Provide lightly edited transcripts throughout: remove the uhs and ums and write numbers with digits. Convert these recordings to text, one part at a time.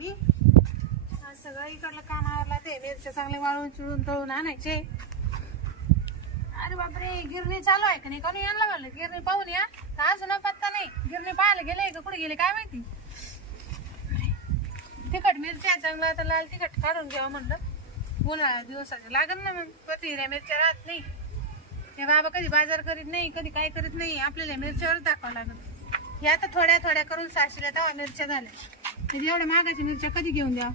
आज सगळं इकडलं काम आवरला ते मिरच्या चांगले वाळून चिळून तळून आणायचे. अरे बापरे, गिरणी चालू आहे का नाही कोणी यांना म्हणलं गिरणी पाहून या तर अजून पत्ता नाही. गिरणी पाहायला गेले का कुठे गेले काय माहिती. तिखट मिरच्या चांगला तर लाल तिखट काढून घ्यावा म्हणलं. उन्हाळ्या दिवसाचे लागत ना मग कधी हिऱ्या मिरच्या राहत नाही. हे बाबा कधी बाजार करीत नाही कधी काय करीत नाही. आपल्याला मिरच्यावरच दाखवावं लागत. हे आता थोड्या थोड्या करून सासल्या तेव्हा मिरच्या झाल्या. म्हणजे एवढ्या महागाच्या मिरच्या कधी घेऊन द्या.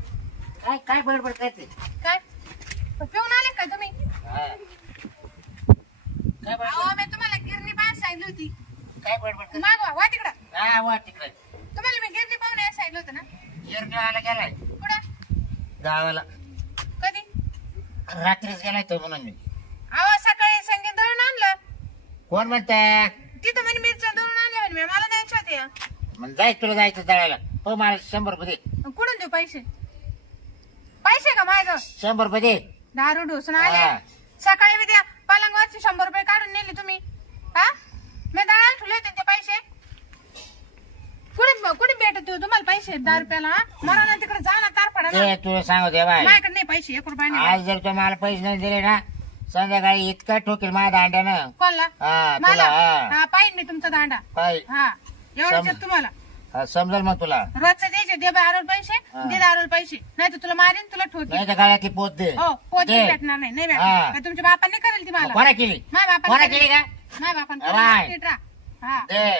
काय काय बडबड करते काय पिऊन आले का तुम्ही. काय बडबड अहो मी तुम्हाला गिरणी पाहायला सांगितली होती. काय बडबड करते मागवा वा तिकडं. हा वा तिकडे तुम्हाला मी गिरणी पाहून यायला सांगितलं होतं ना. गिरणीवाला गेलाय कुठं गावाला कधी. रात्रीच गेलाय तो म्हणून मी. अहो सकाळी संगीत दळून आणलं. कोण म्हणताय तिथं म्हणे मिरच्या दळून आणल्या म्हणे मी मला द्यायच्या होत्या. मग जाय तुला जायचं दळायला हो मला 100 रुपये दे. कुठून देऊ पैसे. पैसे का माझं 100 रुपये दे. दारू ढोसून हा. आले. सकाळी मी त्या पलंगवरचे 100 रुपये काढून नेले तुम्ही. हा मी दळायला ठेवले होते ते पैसे. कुठे कुठे भेटत हो तुम्हाला पैसे 10 रुपयाला. मला ना तिकडे जा ना तार पडा ते तुला सांगू दे बाय माझ्याकडे नाही पैसे 1 रुपया नाही. आज जर तू मला पैसे नाही दिले ना संध्याकाळी इतका ठोकेल माझ्या दांड्यानं. कोणला हा मला तुला हा हा पाहिजे मी तुमचा दांडा. काय हा एवढं तुम्हाला समजेल मग तुला. रोजचं द्यायचे दे 12 पैसे दे 10 पैसे नाही तर तुला मारेन तुला ठोकी. नाही तर गळ्यातली पोत दे. हो पोच दे. भेटणार नाही नाही हा. भेटणार का तुमच्या बापाने करेल ती मला. कोणा केली माझ्या कोणा बापाने केली का माझ्या बापाने बाय. नीट राहा. हा दे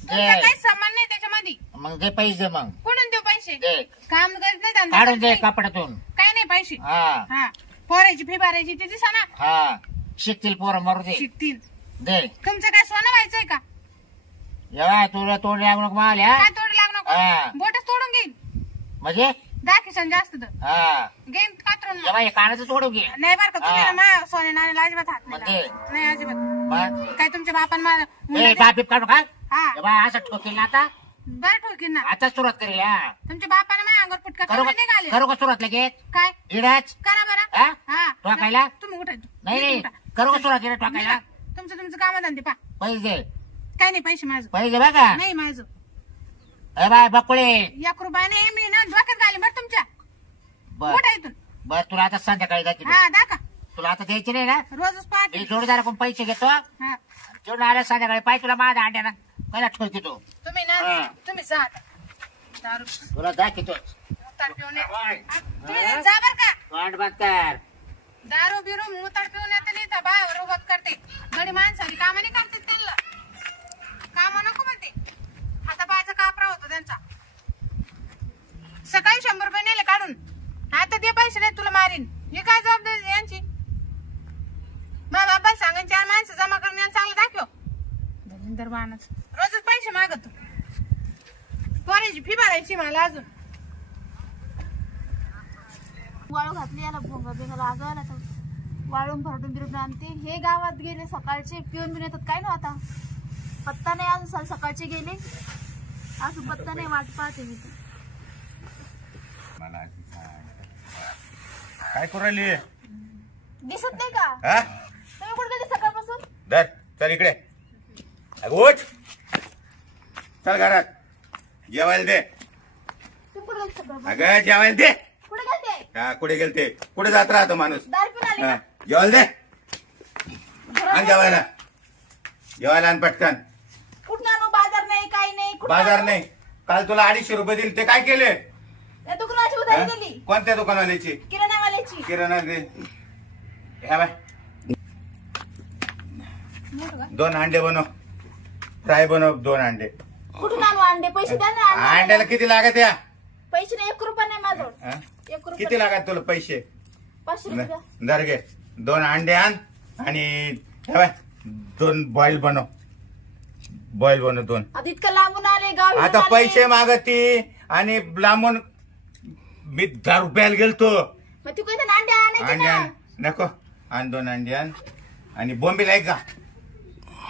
तुमचा दे काहीच सामान नाही त्याच्यामध्ये. मग दे पैसे दे मग कुठून देऊ पैसे. दे काम करीत नाही धंदा काढून करत दे नाही. कपड्यातून. काही नाही पैसे. हा हा पोरायची फी भरायची ती दिसा ना. हा शिकतील पोरं मरू दे शिकतील. दे. तुमचं काय सोनं व्हायचंय का. जेव्हा तुला तोड लागू नको माल हा काय तोड लागू नको. हा. बोटच तोडून घेईन. म्हणजे दाखिसन जास्त तर हा घेईन कातरून मग. जेव्हा हे कानाचं तोडू घे नाही बरं का तुम्ही हा. ना माझ्या सोने नाण्याला अजिबात हात नाही म्हणजे? लावायचा. नाही अजिबात. मग काय तुमच्या बापान मला ए बापीप काढू का हा जेव्हा असं ठोकेल ना आता बरं ठोकीन ना. आता सुरुवात करेल हा तुमच्या बापाने माझ्या अंगावर फुटका करू करून नाही का घाले. करू का सुरुवात लगेच काय इडाच करा बरं. हा हा ठोकायला तुम्ही उठा. नाही नाही करू का सुरुवात ठोकायला तुमचं काम धंदे पा. पैसे दे काय नाही पैसे माझं पैसे दे बघा नाही माझं. ए बाय बकुळे 1 रुपया नाही मी ना डोक्यात घाले बरं तुमच्या. बर उठा इथून. बर तुला आता संध्याकाळी जायची हा दाखा तुला आता द्यायची नाही ना रोजच पहाटे. मी जोडीदाराकडून पैसे घेतो हा जेवण आल्या संध्याकाळी पाय तुला माझ्या अंड्याना पहिला ठोकी तो तुम्ही हा. ना तुम्ही जा आता. दारू तुला दाखवतो मुताड पिऊन येत. हा, तुम्ही जा बर का. वाट बघ कर दारू बिरू मुताड पिऊन येते नाही तर बायावर उभत करते. गडी माणसाची कामं नाही करते त्यांना. काम नको म्हणते. हातापायचा कापरा होतो त्यांचा. सकाळी 100 रुपये नेले काढून. आता ते पैसे नाही तुला मारीन. हे काय जबाबदारी यांची. माझ्या बाबाला सांगून 4 माणसं जमा करून यांना चांगलं दाखव. दलिंदर बाणच रोजच पैसे मागतो. पोराची फी भरायची मला अजून. वाळू घातली याला भोंगा बिंगा लागल आता. वाळून भरटून बिरटून आणते. हे गावात गेले सकाळचे पिऊन बिन येतात काय ना आता. पत्ता नाही अजून सकाळचे गेले अजून पत्ता नाही. वाट पाहते मी तर. काय करू राहिली दिसत नाही का हा तुम्ही कुठे गेले सकाळपासून. धर चल इकडे अगं उठ चल घरात जेवायला दे तुम्ही कुठे गेले सकाळपासून. अगं जेवायला दे कुठे गेलते. हा कुठे गेलते कुठे जात राहतो माणूस दारू पिऊन आले हा का? जेवायला दे आण जेवायला जेवायला आण पटकन. कुठं आणू. बाजार नाही काही नाही. कुठं बाजार आणू? नाही काल तुला 250 रुपये दिले ते काय केले या दुकानाची उधारी दिली. कोणत्या दुकानवाल्याची किराणावाल्याची. किराणा दे ह्या बाय 2 अंडे बनव फ्राय बनव 2 अंडे. कुठून आणू अंडे. पैसे द्या ना. अंड्याला किती लागत या पैसे नाही 1 रुपया नाही माझ्याजवळ. हा? 1 रुपया. किती लागत तुला पैसे 500 रुपये द्या. धर घे 2 अंडे आण आणि हे बाय 2 बॉईल बनव 2. आता इतकं लांबून आले गाव आता हिंडून आले. पैसे मागती आणि लांबून मी 10 रुपयाला गेलतो. मग तू काही अंडे आणायचे अंडे ना. आण नको आण 2 अंडे आण आणि बोंबील आहे का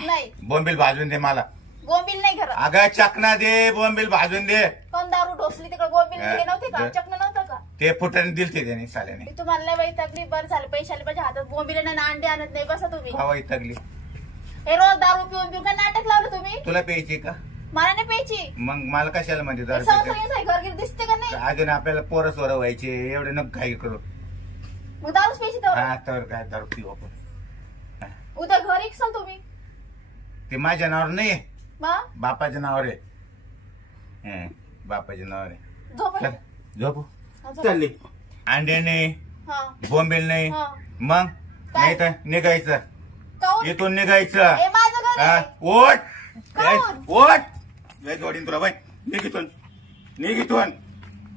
नाही बोंबील भाजून दे मला. गोंबील नाही घरात. अगं चकना दे बोंबील भाजून दे. पण दारू ढोसली तिकडे गोंबील हा. हे नव्हते का. चकणं नव्हतं का. ते फुटाने दिलते त्याने साल्याने मी तुम्हाला लय वैतागली. बरं झालं पैसे आले माझ्या हातात. गोंबील नाही अंडे आणत नाही. बसा तुम्ही. हवाई तगली. हे रोज दारू पिऊन पिऊन काय नाटक लावलं तुम्ही. तुला प्यायची का मला नाही प्यायची. मग मला कशाला म्हणजे दारू समोसा पितो? घ्यायचा घरगीर दिसते का नाही? अजून आपल्याला पोरं सोरं व्हायचे एवढे नको काही करू. मग दारूच प्यायची तेवढं. हा तर काय दारू पिऊ आपण. उद्या घरी येसाल तुम्ही. ते माझ्या नावावर नाही, मग बापाच्या नावावर आहे. बापाच्या नावावर आहे. झोपा. चल झोपू. हा, झोपा. चालली. अंडे नाही, हा. बोंबील नाही, हा. मग नाही तर निघायचं, काहून? इथून निघायचं. ए, माझं घर हा, आहे. ओट काहून? ओट लय जोडीन तुला बाई. निघितून निघितून.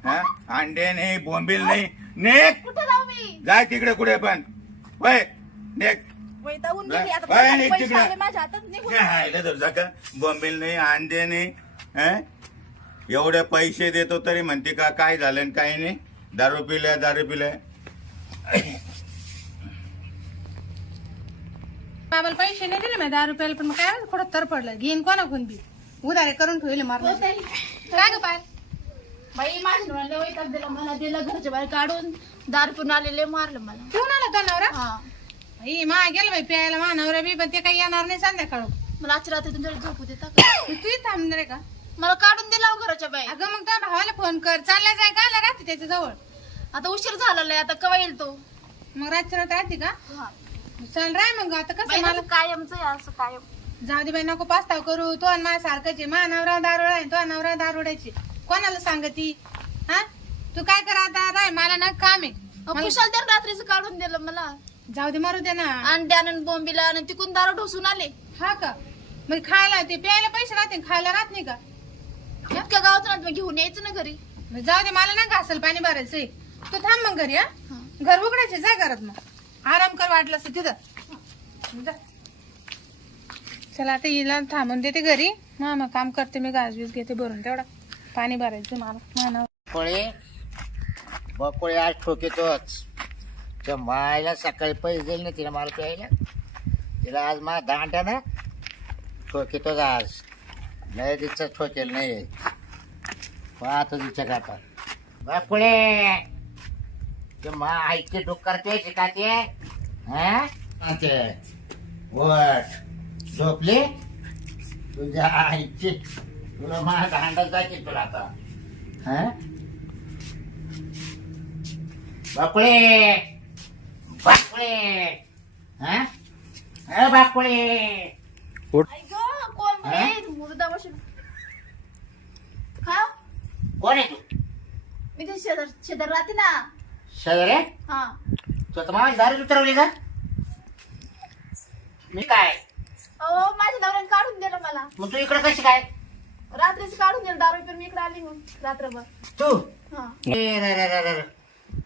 हा, अंडे नाही, बोंबील नाही, निघ. कुठं जाऊ मी? जाय तिकडे कुठे पण. वय निघ. वैतागून गेली आता. बाय, निघ पैसे तिकडं. आले माझ्या हातात, निघून. काय धर जा का, बोंबील नाही, अंडे नाही. हं? एवढे पैसे देतो तरी म्हणते का काय झालं आणि काय नाही. दारू पिल्या दारू पिल्या. बाबाला पैसे नाही दिले मी 10 रुपयाला, पण मग काय माहिती कुठं तर पडलं. घेईन कोणाकडून बी उधारे करून ठेवले मारलं. हो ताई. काय ग पाय बाई माझ्या नवऱ्याला वैताग दिला, मला दिलं घरच्या बाहेर काढून, दारू पिऊन आलेले मारलं मला. पिऊन आला तो नवरा? हा. मा गेलं बाई प्यायला मा नवरा बी, पण ते काही येणार नाही संध्याकाळ. मला आजच्या रात्री तुमच्याकडे झोपू देता का? तू थांबणार आहे का? मला काढून दिला हो घराच्या बाहेर. अगं मग त्या भावाला फोन कर, चालला जाय का राहते त्याच्या जवळ. आता उशीर झालेला आहे, आता केव्हा येईल तो? मग रातच्या रात राहते का? हा. चल राय मग. आता कसं बाई, मला माझं कायमचं आहे असं कायम. जाऊ दे बाई, नको पास्ताव करू. तो आणि माझ्या सारखंच आहे. मा नवरा दारोडा आहे, तो नवरा दारोड्याची. कोणाला सांगती? हा, तू काय कर आता, राय मला ना काम आहे. कुशाल त्या रात्रीचं काढून दिलं मला. जाऊ दे, मारू दे ना. अंड्यानं बोंबीला आणि तिकून दारू ढोसून आले. हा का? मग खायला ते प्यायला पैसे राहते, खायला राहत नाही का? इतक्या गावातून घेऊन यायचं ना घरी. मग जाऊ दे, मला ना घासल पाणी भरायचंय. तू थांब मग घरी. हा, हा. घर उघडायचे, जा घरात मग आराम कर वाटलं असं तिथं. जा. चला आता हिला थांबून देते घरी. मग काम करते मी, घास बीस घेते भरून. तेवढा पाणी भरायचं मला मानव. बकुळे बकुळे आज ठोकेतोच. त्या मायला सकाळी पैसे दिले ना तिला मला प्यायला. तिला आज मा दांड्या ना ठोकेतोच आज. नाही तिचं ठोकेल नाही. पाहतो तिच्या काका बकुळे ते मा आईचे डुक्कर प्यायचे का ते? हा ते वट झोपली तुझ्या आईची. तुला मा दांडा जायची तुला आता. हा बाकुळे बाकुळे हा बाकुळे आई गं, कोण म्हणे? मुर्दा बसून. हा? कोण आहे तू? मी ते शेजार राहते ना. सगळे हा. तू आता माझी दारू उतरवली का? मी काय अहो, माझ्या नवऱ्याने काढून दिलं मला. मग तू इकडे कशी काय? रात्रीच काढून दिलं दारू पिऊन मी इकडे आली मग रात्रभर. तू हा.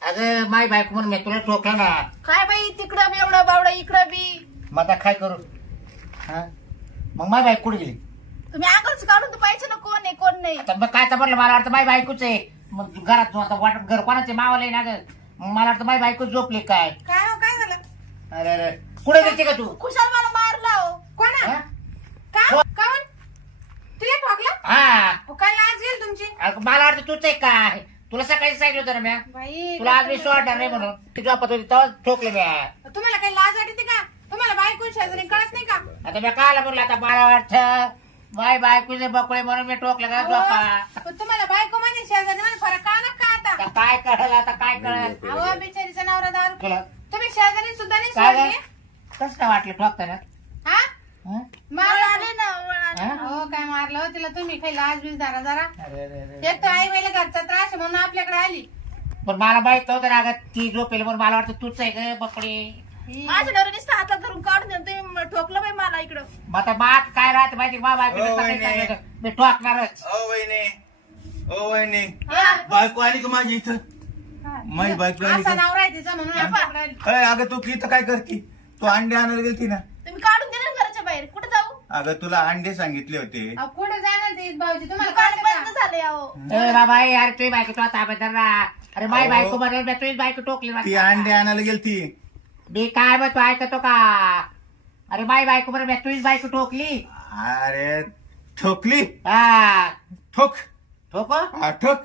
अगं माय बायको म्हणून मी तुला ठोकला ना. काय बाई, तिकडं बी एवढं बावडा, इकडं बी. मग आता काय करू? हा मग माय बायको कुठे गेली? तुम्ही अंगच काढून तर पाहिजे ना, कोण आहे कोण नाही. आता मग काय तर म्हटलं मला वाटतं माय बायकोच आहे. मग घरात तू आता वाटत घर कोणाचे मावाला आहे ना ग. मग मला वाटतं माय बायको झोपली काय. काय हो, काय झालं? अरे अरे कुठे गेलती का तू? खुशाल मला मारला हो. कोणा? हा? का? काऊन? तुला ठोकलं? हा हो, काय लाज गेल तुमची? अगं, मला वाटतं तूच आहे काय. तुला सकाळी सांगितलं होतं ना म्या. बाई, तुला आज मी सोडणार नाही म्हणून. तू झोपत होती तेव्हा ठोकले म्या. तुम्हाला काही लाज वाटते का? तुम्हाला बायको शेजारी कळत नाही का? आता मी कायला बोलला आता मला वाटतं माय बायकोचे बकुळे म्हणून मी ठोकलं का झोपा. अहो, पण तुम्हाला बायको म्हणजे शेजारी म्हणजे फरक का ना का आता? आता काय कळलं आता काय कळलं अहो, बिचारीचा नवरा दारू. तुला तुम्ही शेजारी सुद्धा नाही काय सोडली? कसं काय वाटलं ठोकताना? हा? हं? मारलं? आले ना, वळ आले. हं? हो, काय मारलं हो तिला तुम्ही? काही लाज बीज धरा जरा. अरे अरे अरे. एक तर आई बाईला घरचा त्रास आहे म्हणून आपल्याकडे आली. पण मला माहित नव्हतं ना अगं ती झोपेल म्हणून मला वाटतं तूच आहे ग बकुळे. माझ्या नवऱ्याने हातात धरून काढून दिलं, तुम्ही ठोकलं बाई मला इकडं. मग आता बात काय राहते माहिती मा बायको हो, वहिनी. मी ठोकणारच. ओ वहिनी, ओ वहिनी, हा. बायको आली का माझी इथं? माझी बायको आली असा का? नवरा आहे तिचा म्हणून आपल्याकडे आली. अरे अगं तू इथं काय करती? तू अंडे आणायला गेलती ना? तुम्ही काढून दिलं ना घराच्या बाहेर, कुठे जाऊ? अगं तुला अंडे सांगितले होते. अहो, कुठे जाणार ते भाऊजी? तुम्हाला दुकान कळतं बंद का? झाले अहो. ए बाबा यार तुझी बायको तुला ताब्यात धर ना. अरे माय अहो. बायको म्हणून मी तुझी बायको ठोकली ती वाटतं. अंडे आणायला गेलती. मी काय मग तू ऐकतो का? अरे माय बायको म्हणून मी तुझीच बायको ठोकली. अरे ठोकली. हा ठोक ठोको हा, ठोक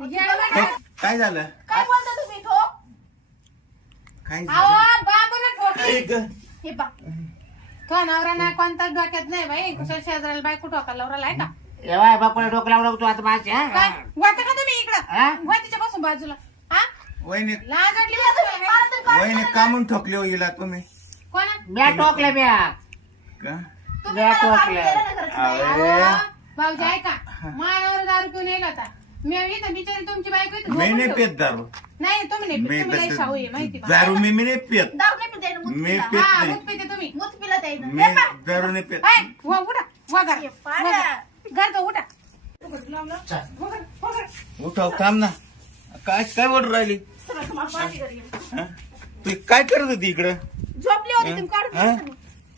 येडं बाई. ठोक. काय झालं? काय बोलता तुम्ही ठोक? काय अहो, झालं? बाबाला ठोकली. ऐक गं. हे पा तो नवरा नाही कोणताच डोक्यात नाही बाई कुशल शेजाराला बायको टोकाला नवराला आहे का एव्हा बापुळे डोकं लावलं तू आता माझी काय वाटतं का तुम्ही हा? इकडं वा तिच्यापासून बाजूला हा वहिनी लाज वाटली मला तरी काढून वहिनी कामून ठोकले हो हिला तुम्ही कोणा म्या टोकले म्या का तुम्ही म्या मला काढून टोकल्या. दिलं ना घराच्या बाहेर. अरे भाऊजी ऐका मानावर दारू पिऊन येईल होता मी इथं बिचारी तुमची बायको इथं मी झोपून नाही ठेव. पेत दारू नाही तुम्ही नाही मी पित, तुम्ही लई तर- शाहू आहे माहिती का? दारू मी नाही पेत दारू नाही पिता येणं, मूत मी पिला. पित हा नाही दूध पिते तुम्ही मूत पिला त्यानं. मी दारू नाही पेत ऐ, वा उठा वा घर हे पाड्या. घर तो उठा उठाव थांब ना काय काय बोलून राहिली चला, तुम्हाला पाणी करेल. हा? तू काय करत होती इकडं झोपली होती तुम्ही काढून हा? दिलं ना.